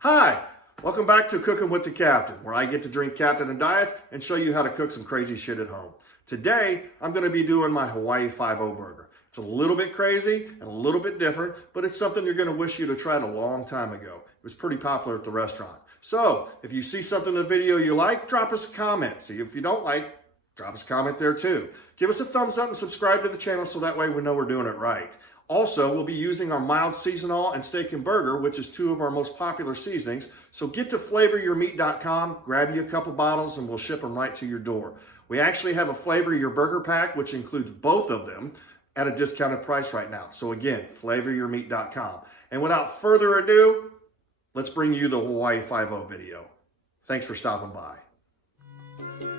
Hi, welcome back to Cooking with the Captain, where I get to drink Captain and diets and show you how to cook some crazy shit at home. Today, I'm going to be doing my Hawaii 5-0 burger. It's a little bit crazy and a little bit different, but it's something you're going to wish you'd have tried a long time ago. It was pretty popular at the restaurant. So, if you see something in the video you like, drop us a comment. See, if you don't like, drop us a comment there too. Give us a thumbs up and subscribe to the channel so that way we know we're doing it right. Also, we'll be using our mild seasonal and steak and burger, which is two of our most popular seasonings. So get to flavoryourmeat.com, grab you a couple bottles, and we'll ship them right to your door. We actually have a Flavor Your Burger pack, which includes both of them at a discounted price right now. So again, flavoryourmeat.com. And without further ado, let's bring you the Hawaii 5-0 video. Thanks for stopping by.